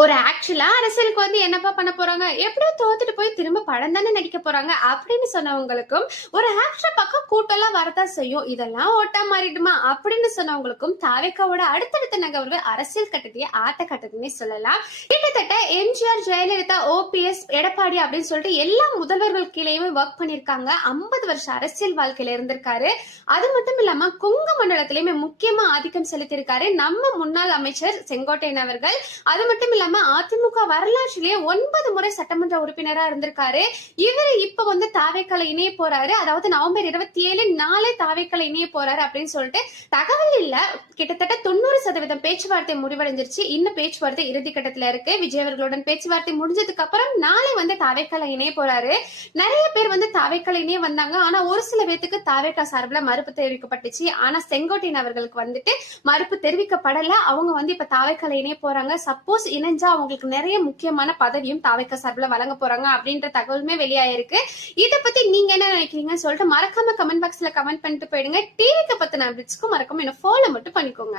ஒரு ஆக்சுவலா அரசியலுக்கு என்னப்பா பண்ண போறாங்க, எப்படியோ தோத்துட்டு போய் திரும்ப படம் தானே நடிக்க போறாங்க அப்படின்னு சொன்னவங்களுக்கும், ஒரு ஆக்டரை பக்கம் கூட்டம்லாம் வரதான் செய்யும், இதெல்லாம் ஓட்டா மாறிடுமா அப்படின்னு சொன்னவங்களுக்கும் தாவேக்காவோட அடுத்தடுத்த நகர்வுகள் அரசியல் கட்டத்தையே ஆட்ட கட்டதுன்னே சொல்லலாம். கிட்டத்தட்ட எம்ஜிஆர், ஜெயலலிதா, ஓபிஎஸ், எடப்பாடி அப்படின்னு சொல்லிட்டு எல்லா முதல்வர்கள் கீழேயுமே ஒர்க் பண்ணிருக்காங்க. 50 வருஷம் அரசியல் வாழ்க்கையில இருந்திருக்காரு. அது மட்டும் இல்லாம கொங்கு மண்டலத்திலயுமே முக்கியமா ஆதிக்கம் செலுத்தியிருக்காரு நம்ம முன்னாள் அமைச்சர் செங்கோட்டையன் அவர்கள். அது மட்டும் இல்லாம அதிமுக வரலாற்றிலேயே 9 முறை சட்டமன்ற உறுப்பினரா இருந்திருக்காரு. இவரு இப்ப தாவேக்கால இணைய போறாரு. அதாவது நவம்பர் 27 நாளே தாவேக்கால இணைய போறாரு அப்படின்னு சொல்லிட்டு தகவல் இல்ல. கிட்டத்தட்ட 90% பேச்சுவார்த்தை முடிவடைஞ்சிருச்சு. இன்னும் பேச்சுவார்த்தை இறுதி கட்டத்துல இருக்கு. விஜய் அவர்களுடன் பேச்சுவார்த்தை முடிஞ்சதுக்கு அப்புறம் நாளை தாவேக்கால இணைய போறாரு. நிறைய பேர் தாவேக்கால இணைய வந்தாங்க. ஆனா ஒரு சில பேத்துக்கு தாவேக்கா சார்பில் மறுப்பு தெரிவிக்கப்பட்டுச்சு. ஆனா செங்கோட்டையன் அவர்களுக்கு மறுப்பு தெரிவிக்கப்படல. அவங்க இப்ப தாவேக்கால இணைய போறாங்க. சப்போஸ் இணைஞ்சா அவங்களுக்கு நிறைய முக்கியமான பதவியும் தாவேக்கா சார்பில் வழங்க போறாங்க அப்படின்ற தகவலுமே வெளியாயிருக்கு. இதை பத்தி நீங்க என்ன நினைக்கிறீங்கன்னு சொல்லிட்டு மறக்காம கமெண்ட் பாக்ஸ்ல கமெண்ட் பண்ணிட்டு போயிடுங்க. டிவிக்கு பத்தின அப்டேட்ஸ்க்கும் மறக்காம என்ன ஃபாலோ மட்டும் பண்ணிக்கோங்க.